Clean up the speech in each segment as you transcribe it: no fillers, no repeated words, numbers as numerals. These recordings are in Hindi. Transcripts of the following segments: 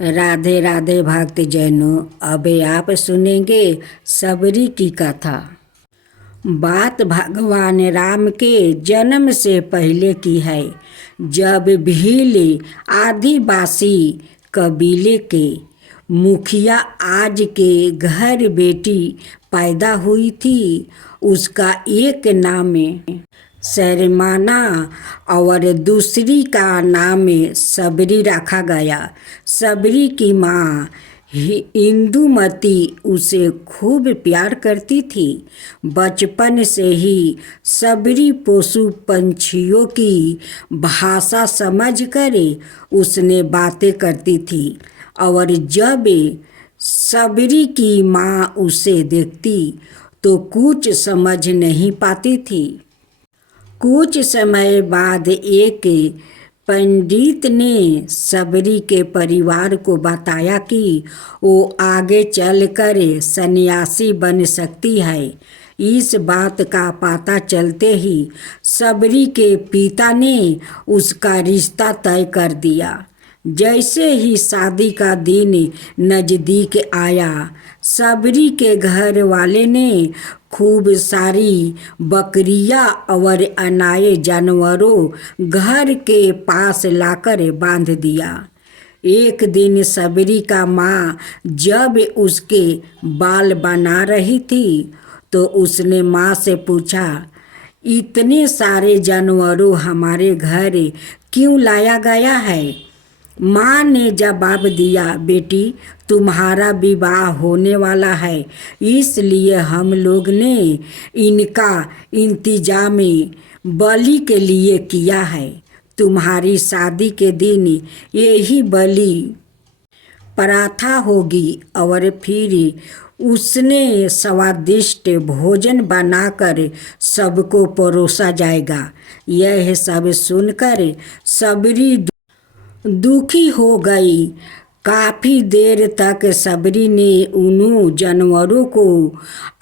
राधे राधे भक्तजनों, अब आप सुनेंगे सबरी की कथा। बात भगवान राम के जन्म से पहले की है, जब भील आदिवासी कबीले के मुखिया आज के घर बेटी पैदा हुई थी। उसका एक नाम शर्माना और दूसरी का नाम सबरी रखा गया। सबरी की माँ इंदुमती उसे खूब प्यार करती थी। बचपन से ही सबरी पशु पंछियों की भाषा समझकर उसने बातें करती थी, और जब सबरी की माँ उसे देखती तो कुछ समझ नहीं पाती थी। कुछ समय बाद एक पंडित ने सबरी के परिवार को बताया कि वो आगे चलकर सन्यासी बन सकती है। इस बात का पता चलते ही सबरी के पिता ने उसका रिश्ता तय कर दिया। जैसे ही शादी का दिन नज़दीक आया, सबरी के घर वाले ने खूब सारी बकरियां और अनाए जानवरों घर के पास लाकर बांध दिया। एक दिन सबरी का माँ जब उसके बाल बना रही थी तो उसने माँ से पूछा, इतने सारे जानवरों हमारे घर क्यों लाया गया है? माँ ने जवाब दिया, बेटी, तुम्हारा विवाह होने वाला है, इसलिए हम लोग ने इनका इंतजाम बलि के लिए किया है। तुम्हारी शादी के दिन यही बलि प्रथा होगी और फिर उसने स्वादिष्ट भोजन बनाकर सबको परोसा जाएगा। यह सब सुनकर सबरी दुखी हो गई। काफ़ी देर तक सबरी ने उन जानवरों को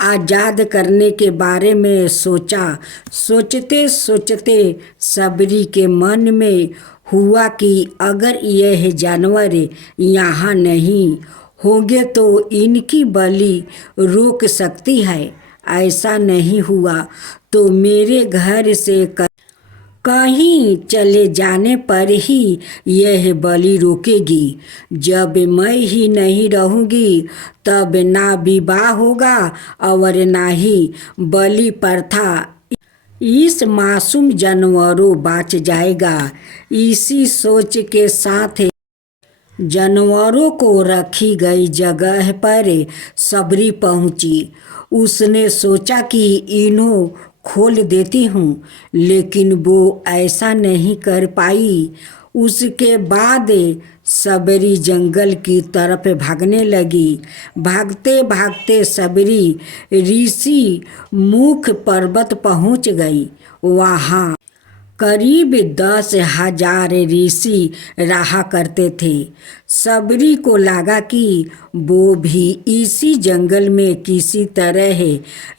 आज़ाद करने के बारे में सोचा। सोचते सोचते सबरी के मन में हुआ कि अगर यह जानवर यहाँ नहीं होंगे तो इनकी बलि रोक सकती है। ऐसा नहीं हुआ तो मेरे घर से कहीं चले जाने पर ही यह बलि रोकेगी। जब मैं ही नहीं रहूँगी तब ना विवाह होगा और ना ही बलि प्रथा इस मासूम जानवरों बच जाएगा। इसी सोच के साथ जानवरों को रखी गई जगह पर सबरी पहुंची। उसने सोचा कि इन्हों खोल देती हूँ, लेकिन वो ऐसा नहीं कर पाई। उसके बाद सबरी जंगल की तरफ भागने लगी। भागते भागते सबरी ऋषि मुख पर्वत पहुँच गई। वहाँ करीब 10,000 ऋषि रहा करते थे। सबरी को लगा कि वो भी इसी जंगल में किसी तरह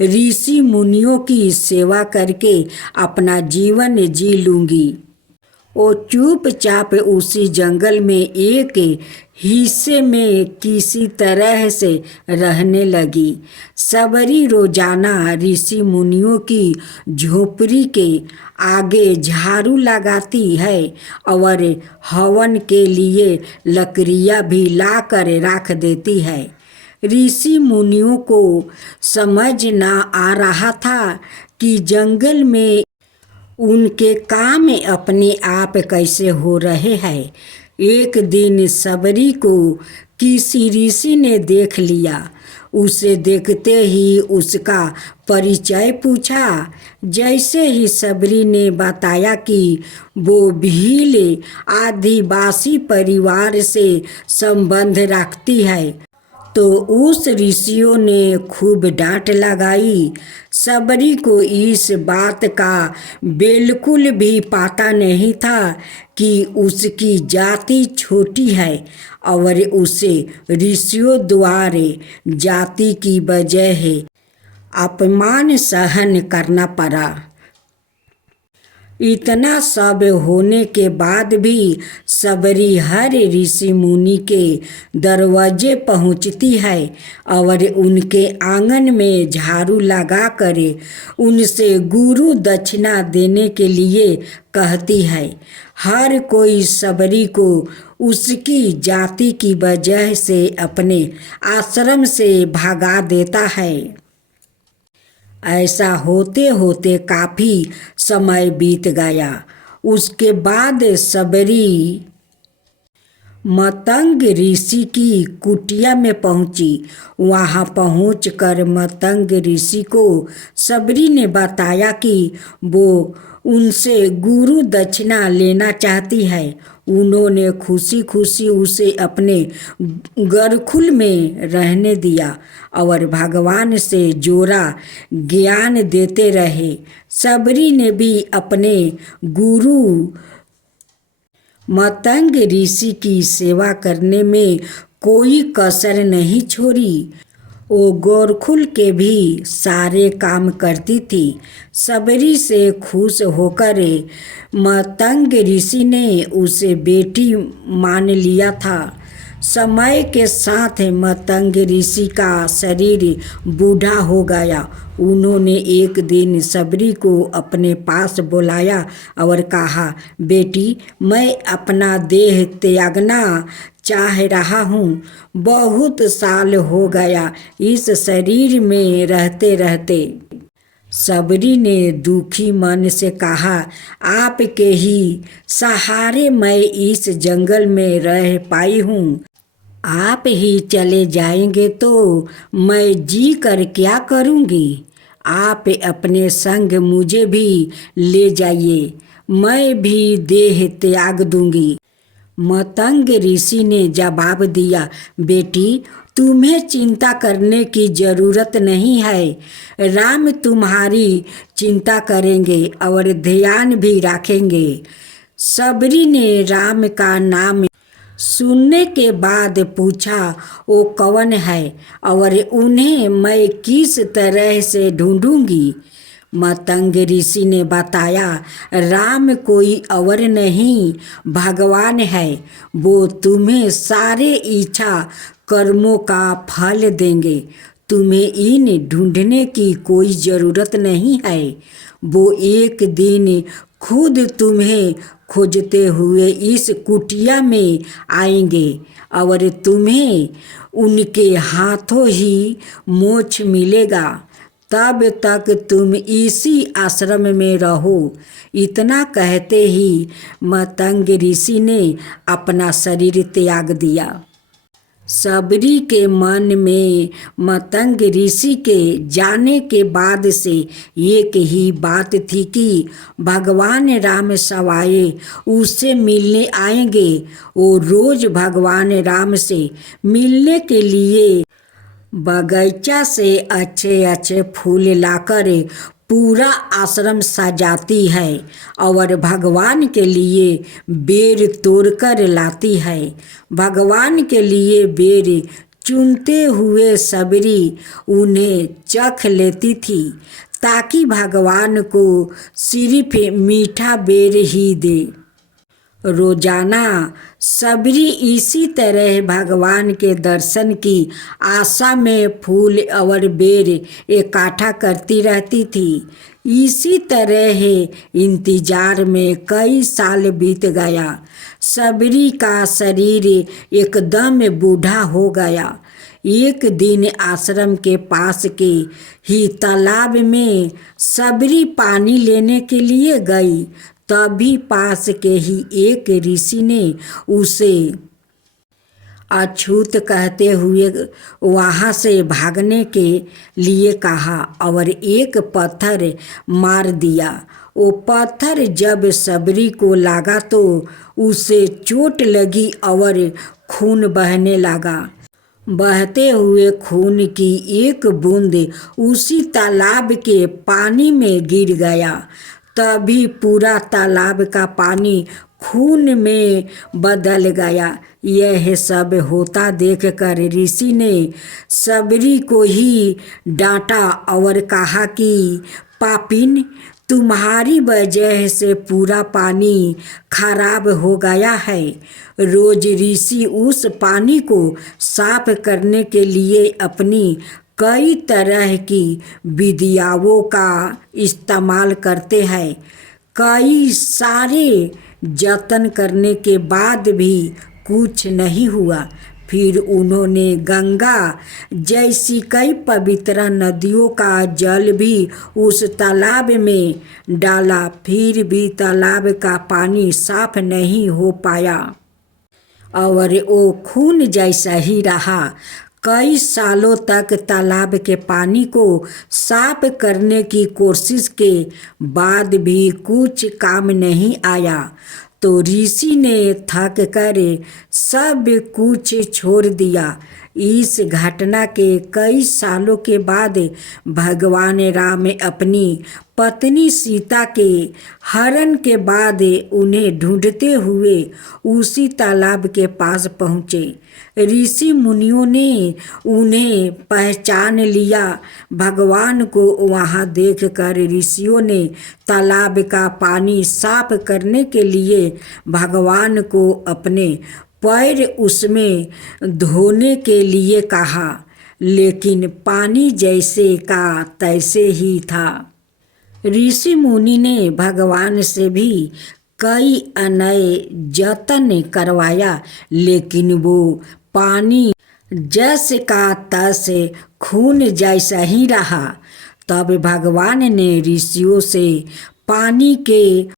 ऋषि मुनियों की सेवा करके अपना जीवन जी लूँगी। वो चुपचाप उसी जंगल में एक हिस्से में किसी तरह से रहने लगी। सबरी रोजाना ऋषि मुनियों की झोपड़ी के आगे झाड़ू लगाती है और हवन के लिए लकड़ियाँ भी लाकर रख देती है। ऋषि मुनियों को समझ ना आ रहा था कि जंगल में उनके काम अपने आप कैसे हो रहे हैं। एक दिन सबरी को किसी ऋषि ने देख लिया। उसे देखते ही उसका परिचय पूछा। जैसे ही सबरी ने बताया कि वो भील आदिवासी परिवार से संबंध रखती है तो उस ऋषियों ने खूब डांट लगाई। सबरी को इस बात का बिल्कुल भी पता नहीं था कि उसकी जाति छोटी है और उसे ऋषियों द्वारा जाति की वजह अपमान सहन करना पड़ा। इतना सब होने के बाद भी सबरी हर ऋषि मुनि के दरवाजे पहुँचती है और उनके आंगन में झाड़ू लगा कर उनसे गुरु दक्षिणा देने के लिए कहती है। हर कोई सबरी को उसकी जाति की वजह से अपने आश्रम से भगा देता है। ऐसा होते होते काफ़ी समय बीत गया। उसके बाद सबरी मतंग ऋषि की कुटिया में पहुंची। वहां पहुंचकर मतंग ऋषि को सबरी ने बताया कि वो उनसे गुरु दक्षिणा लेना चाहती है। उन्होंने खुशी खुशी उसे अपने गरखुल में रहने दिया और भगवान से जोरा ज्ञान देते रहे। सबरी ने भी अपने गुरु मतंग ऋषि की सेवा करने में कोई कसर नहीं छोड़ी। वो गोरखुल के भी सारे काम करती थी। सबरी से खुश होकर मतंग ऋषि ने उसे बेटी मान लिया था। समय के साथ मतंग ऋषि का शरीर बूढ़ा हो गया। उन्होंने एक दिन सबरी को अपने पास बुलाया और कहा, बेटी, मैं अपना देह त्यागना चाह रहा हूँ। बहुत साल हो गया इस शरीर में रहते रहते। सबरी ने दुखी मन से कहा, आपके ही सहारे मैं इस जंगल में रह पाई हूँ। आप ही चले जाएंगे तो मैं जी कर क्या करूँगी। आप अपने संग मुझे भी ले जाइए, मैं भी देह त्याग दूंगी। मतंग ऋषि ने जवाब दिया, बेटी, तुम्हें चिंता करने की जरूरत नहीं है। राम तुम्हारी चिंता करेंगे और ध्यान भी रखेंगे। सबरी ने राम का नाम सुनने के बाद पूछा, वो कौन है और उन्हें मैं किस तरह से ढूंढूंगी। मतंग ऋषि ने बताया, राम कोई और नहीं, भगवान है। वो तुम्हें सारे इच्छा कर्मों का फल देंगे। तुम्हें इन ढूंढने की कोई ज़रूरत नहीं है। वो एक दिन खुद तुम्हें खोजते हुए इस कुटिया में आएंगे और तुम्हें उनके हाथों ही मोक्ष मिलेगा। तब तक तुम इसी आश्रम में रहो। इतना कहते ही मतंग ऋषि ने अपना शरीर त्याग दिया। सबरी के मन में मतंग ऋषि के जाने के बाद से एक ही बात थी कि भगवान राम सवाए उससे मिलने आएंगे। वो रोज भगवान राम से मिलने के लिए बगीचा से अच्छे अच्छे फूल लाकर पूरा आश्रम सजाती है और भगवान के लिए बेर तोड़कर लाती है। भगवान के लिए बेर चुनते हुए सबरी उन्हें चख लेती थी ताकि भगवान को सिर्फ मीठा बेर ही दे। रोजाना सबरी इसी तरह भगवान के दर्शन की आशा में फूल और बेर इकट्ठा करती रहती थी। इसी तरह इंतजार में कई साल बीत गया। सबरी का शरीर एकदम बूढ़ा हो गया। एक दिन आश्रम के पास के ही तालाब में सबरी पानी लेने के लिए गई। तभी पास के ही एक ऋषि ने उसे अछूत कहते हुए वहाँ से भागने के लिए कहा और एक पत्थर मार दिया। वो पत्थर जब सबरी को लगा तो उसे चोट लगी और खून बहने लगा। बहते हुए खून की एक बूंद उसी तालाब के पानी में गिर गया। तभी पूरा तालाब का पानी खून में बदल गया। यह सब होता देखकर ऋषि ने सबरी को ही डांटा और कहा कि पापिन, तुम्हारी वजह से पूरा पानी खराब हो गया है। रोज ऋषि उस पानी को साफ करने के लिए अपनी कई तरह की विधियों का इस्तेमाल करते हैं। कई सारे जतन करने के बाद भी कुछ नहीं हुआ। फिर उन्होंने गंगा जैसी कई पवित्र नदियों का जल भी उस तालाब में डाला, फिर भी तालाब का पानी साफ नहीं हो पाया और वो खून जैसा ही रहा। कई सालों तक तालाब के पानी को साफ करने की कोशिश के बाद भी कुछ काम नहीं आया, तो ऋषि ने थक कर सब कुछ छोड़ दिया। इस घटना के कई सालों के बाद भगवान राम अपनी पत्नी सीता के हरण के बाद उन्हें ढूंढते हुए उसी तालाब के पास पहुँचे। ऋषि मुनियों ने उन्हें पहचान लिया। भगवान को वहाँ देखकर ऋषियों ने तालाब का पानी साफ करने के लिए भगवान को अपने पैर उसमें धोने के लिए कहा, लेकिन पानी जैसे का तैसे ही था। ऋषि मुनि ने भगवान से भी कई अनय जतन करवाया, लेकिन वो पानी जैसे का तैसे खून जैसा ही रहा। तब भगवान ने ऋषियों से पानी के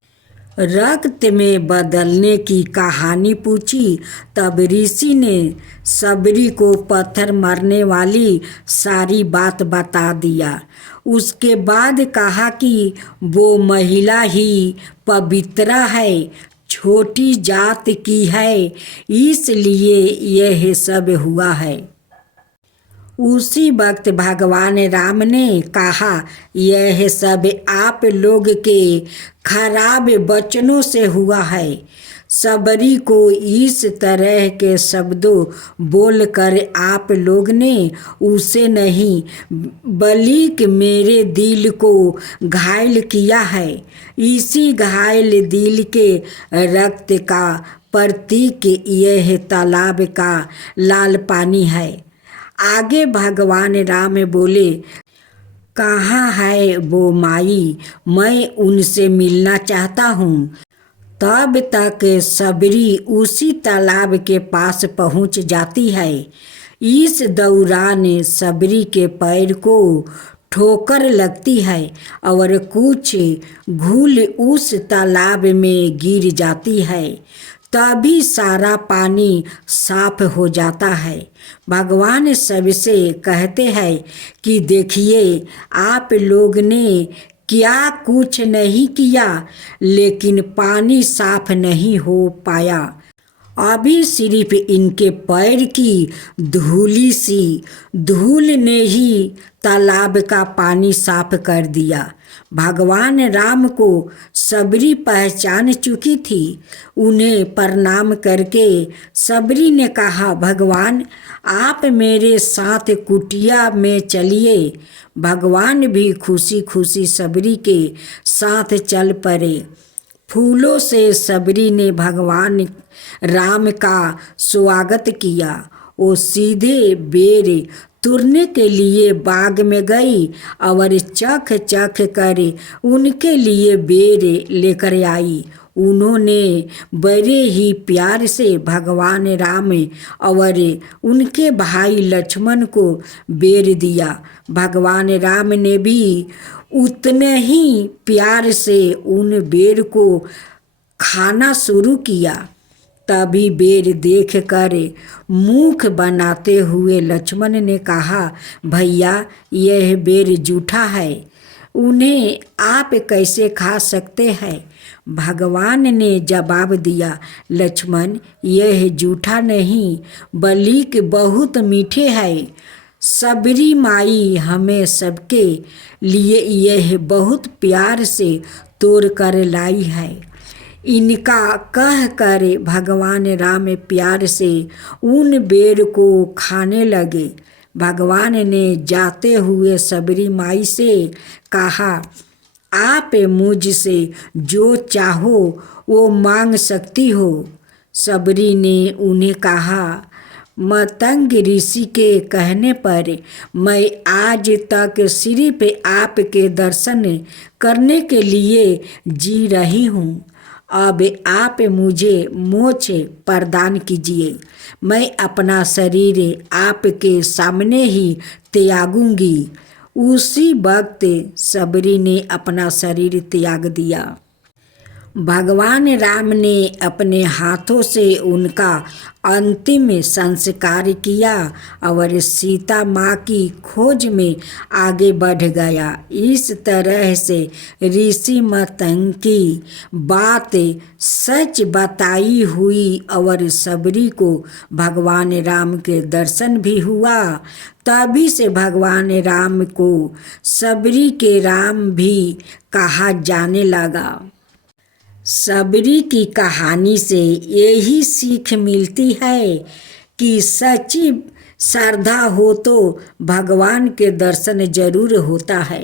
रक्त में बदलने की कहानी पूछी। तब ऋषि ने सबरी को पत्थर मारने वाली सारी बात बता दिया। उसके बाद कहा कि वो महिला ही पवित्र है, छोटी जात की है, इसलिए यह सब हुआ है। उसी वक्त भगवान राम ने कहा, यह सब आप लोग के खराब वचनों से हुआ है। सबरी को इस तरह के शब्दों बोलकर आप लोग ने उसे नहीं बल्कि मेरे दिल को घायल किया है। इसी घायल दिल के रक्त का प्रतीक यह तालाब का लाल पानी है। आगे भगवान राम बोले, कहाँ है वो माई, मैं उनसे मिलना चाहता हूँ। तब तक सबरी उसी तालाब के पास पहुँच जाती है। इस दौरान सबरी के पैर को ठोकर लगती है और कुछ घूल उस तालाब में गिर जाती है। तभी सारा पानी साफ हो जाता है। भगवान सबसे कहते हैं कि देखिए, आप लोग ने क्या कुछ नहीं किया, लेकिन पानी साफ नहीं हो पाया। अभी सिर्फ इनके पैर की धूली सी धूल ने ही तालाब का पानी साफ कर दिया। भगवान राम को सबरी पहचान चुकी थी। उन्हें प्रणाम करके सबरी ने कहा, भगवान आप मेरे साथ कुटिया में चलिए। भगवान भी खुशी खुशी सबरी के साथ चल पड़े। फूलों से सबरी ने भगवान राम का स्वागत किया। वो सीधे बेर तुरने के लिए बाग में गई और चख चख कर उनके लिए बेर लेकर आई। उन्होंने बड़े ही प्यार से भगवान राम और उनके भाई लक्ष्मण को बेर दिया। भगवान राम ने भी उतने ही प्यार से उन बेर को खाना शुरू किया। तभी बेर देखकर मुख बनाते हुए लक्ष्मण ने कहा, भैया यह बेर जूठा है, उन्हें आप कैसे खा सकते हैं। भगवान ने जवाब दिया, लक्ष्मण यह जूठा नहीं बल्कि बहुत मीठे है। सबरी माई हमें सबके लिए यह बहुत प्यार से तोड़ कर लाई है। इनका कह कर भगवान राम प्यार से उन बेर को खाने लगे। भगवान ने जाते हुए सबरी माई से कहा, आप मुझसे जो चाहो वो मांग सकती हो। सबरी ने उन्हें कहा, मतंग ऋषि के कहने पर मैं आज तक सिर्फ आपके दर्शन करने के लिए जी रही हूँ। अब आप मुझे मोक्ष प्रदान कीजिए। मैं अपना शरीर आपके सामने ही त्यागूंगी। उसी वक्त सबरी ने अपना शरीर त्याग दिया। भगवान राम ने अपने हाथों से उनका अंतिम संस्कार किया और सीता माँ की खोज में आगे बढ़ गया। इस तरह से ऋषि मतंग की बात सच बताई हुई और सबरी को भगवान राम के दर्शन भी हुआ। तभी से भगवान राम को सबरी के राम भी कहा जाने लगा। सबरी की कहानी से यही सीख मिलती है कि सच्ची श्रद्धा हो तो भगवान के दर्शन जरूर होता है।